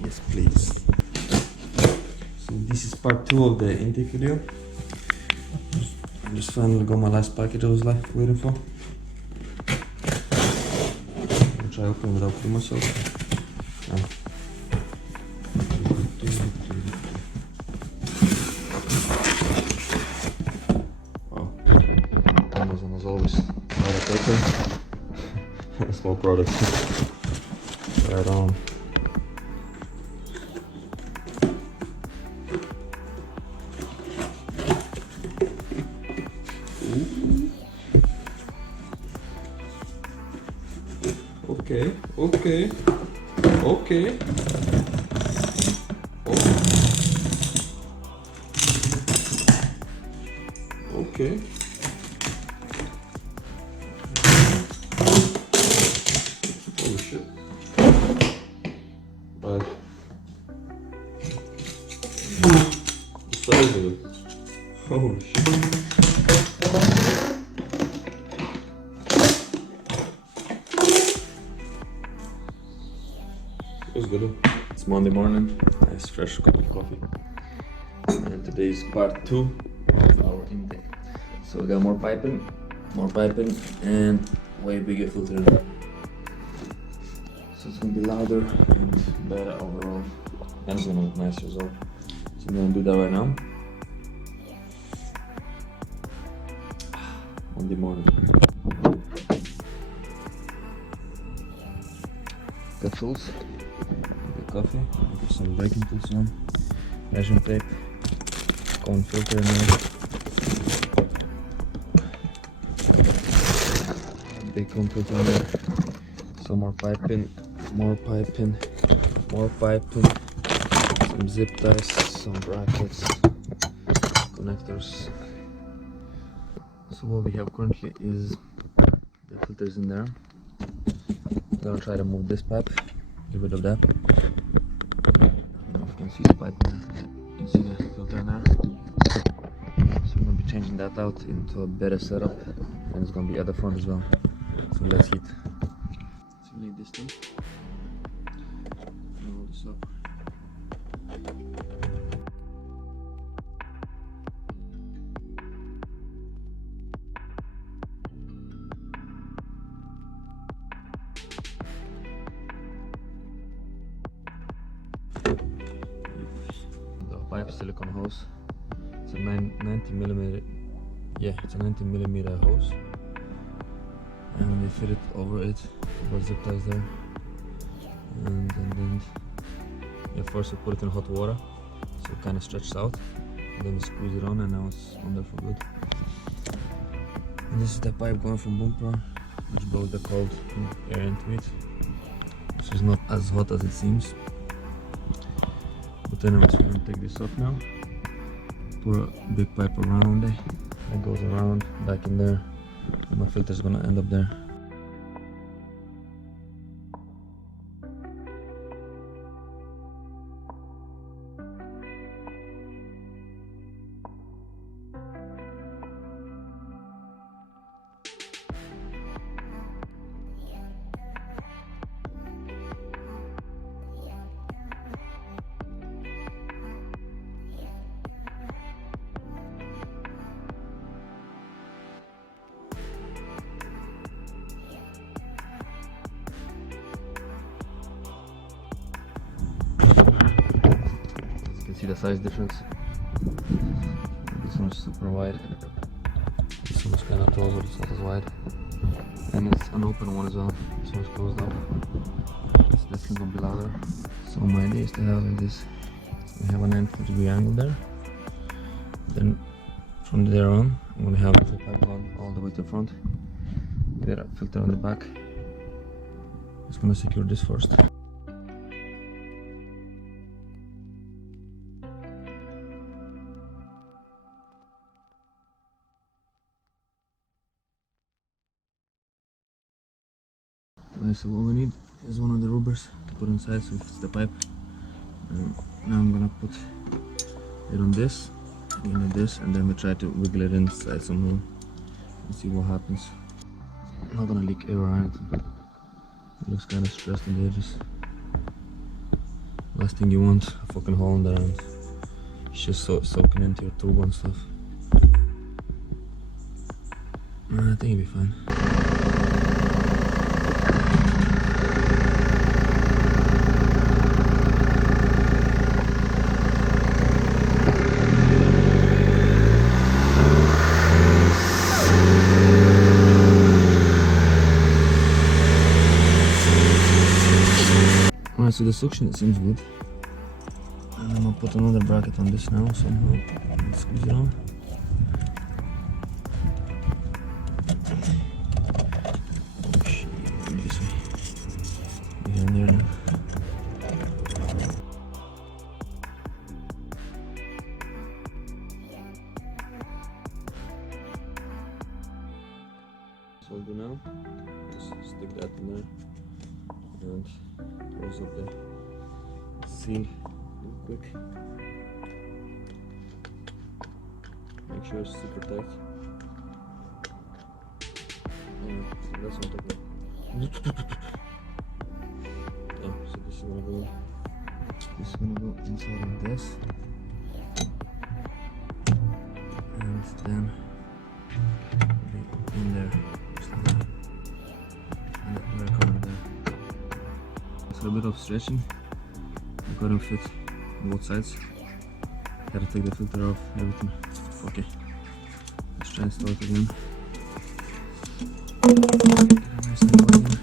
Yes, please. So this is part 2 of the intake video. I just finally got my last package I was like waiting for. I'll try opening it up for myself. Wow. Amazon is always out of paper. Small product. Right on. Okay, okay, okay. Oh. Okay. Holy shit. Right. The size of it. Holy shit. It was good. It's Monday morning, nice fresh cup of coffee. And today is part 2 of our intake. So we got more piping, and way bigger filter. So it's gonna be louder and better overall. And it's gonna look nicer as well. So I'm gonna do that right now. Monday morning. Got tools. Coffee, put some braking tools on, measuring tape, cone filter in there, big cone filter in there, some more piping, some zip ties, some brackets, connectors. So what we have currently is the filters in there. I'm gonna try to move this pipe, get rid of that. You can see the pipe there. You can see the filter there. So we're going to be changing that out into a better setup, and it's going to be at the front as well. So let's hit. Simulate this thing. Roll this up. Pipe silicone hose. It's a 90 millimeter. Yeah, it's a 90 millimeter hose, and we fit it over it. About zip ties there, and then yeah, first we put it in hot water, so it kind of stretches out. And then we squeeze it on, and now it's on there for good. And this is the pipe going from bumper, which blows the cold air into it, which is not as hot as it seems. But anyways, we're gonna take this off now. Put a big pipe around it. It goes around back in there. And my filter is gonna end up there. See the size difference. This one is super wide. This one's kind of tall, but it's not as wide. And it's an open one as well. This one's closed up. So this is gonna be louder. So my idea is to have like this. We have a 90-degree angle there. Then from there on, I'm gonna have the pipe on all the way to the front. Get a filter on the back. Just gonna secure this first. Alright, so what we need is one of the rubbers to put inside, so it's the pipe. Now I'm gonna put it on this, and on this, and then we try to wiggle it inside somehow and see what happens. I'm not gonna leak air or anything. It looks kind of stressed on the edges. Last thing you want, a fucking hole in there and it's just soaking into your turbo and stuff. I think it'll be fine. Alright, so the suction, it seems good. And I'm gonna put another bracket on this now somehow. Squeeze it on. Oh shit, this way. Here and there now. So I'll do now, just stick that in there and close up the seal real quick. Make sure it's super tight. So that's on top of it. Yeah, so this is gonna go in. This is gonna go inside of this. And then in there. Just like that. And that we're covered there. So a bit of stretching. I couldn't fit both sides. Gotta take the filter off, everything. Okay. Let's try and start again. Get a nice and going here.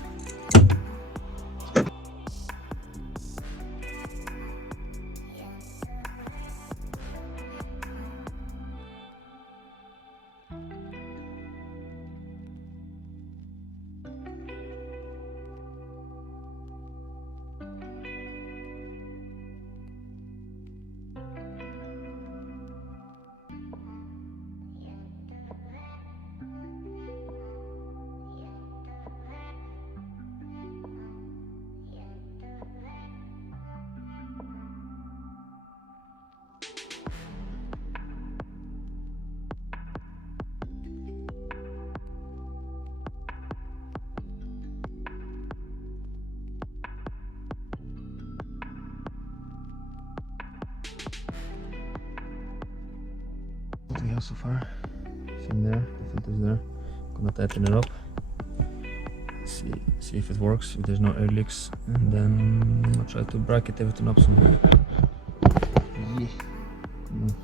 What we have so far, it's in there, the filter's there. Gonna tighten it up, see if it works, if there's no air leaks, and then I'll try to bracket everything up somehow. Yeah. Come on.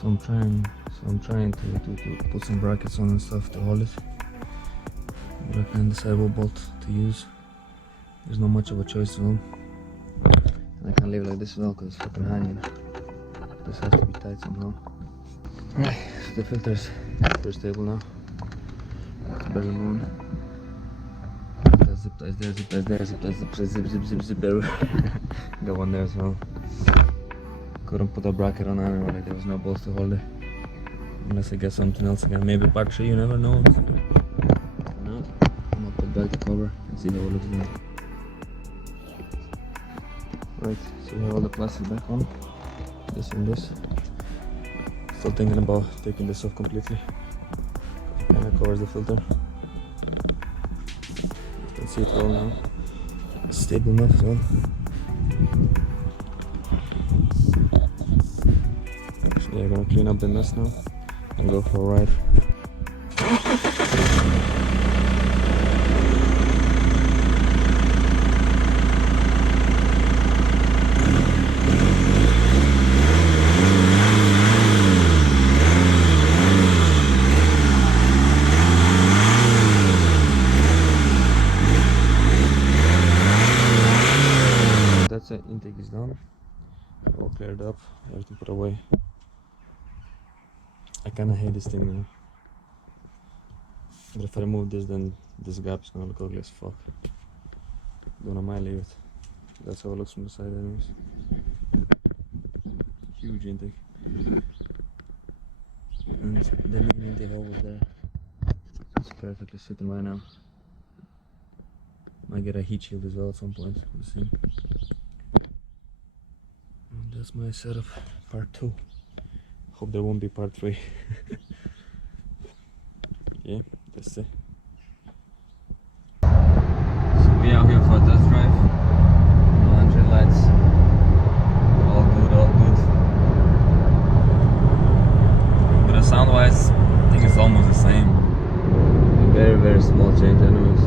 So I'm trying to put some brackets on and stuff to hold it. But I can't decide what bolt to use. There's not much of a choice though. And I can't leave it like this as well because it's fucking hanging. This has to be tight somehow. Right, so the filter's pretty stable now. It's barely moving. That zip ties there, zip ties there, zip ties, zip there. Got one there as well. Couldn't put a bracket on anyway, like there was no bolts to hold it. Unless I get something else again, maybe battery, you never know. Now, I'm gonna put back the cover and see how it looks then. Right, so we have all the plastic back on. This and this. Still thinking about taking this off completely. It kinda covers the filter. You can see it well now. It's stable enough as well. So yeah, gonna clean up the mess now and go for a ride. That's it, intake is done. All cleared up, everything put away. I kinda hate this thing now. But if I remove this, then this gap is gonna look ugly as fuck. Then I might leave it. That's how it looks from the side anyways. Huge intake. And the main intake over there. It's perfectly sitting right now. Might get a heat shield as well at some point. We'll see. And that's my setup, part 2. Hope there won't be part 3. Yeah, that's it. So we out here for a test drive. 100 lights. All good, all good. But sound wise, I think it's almost the same. A very, very small change anyways.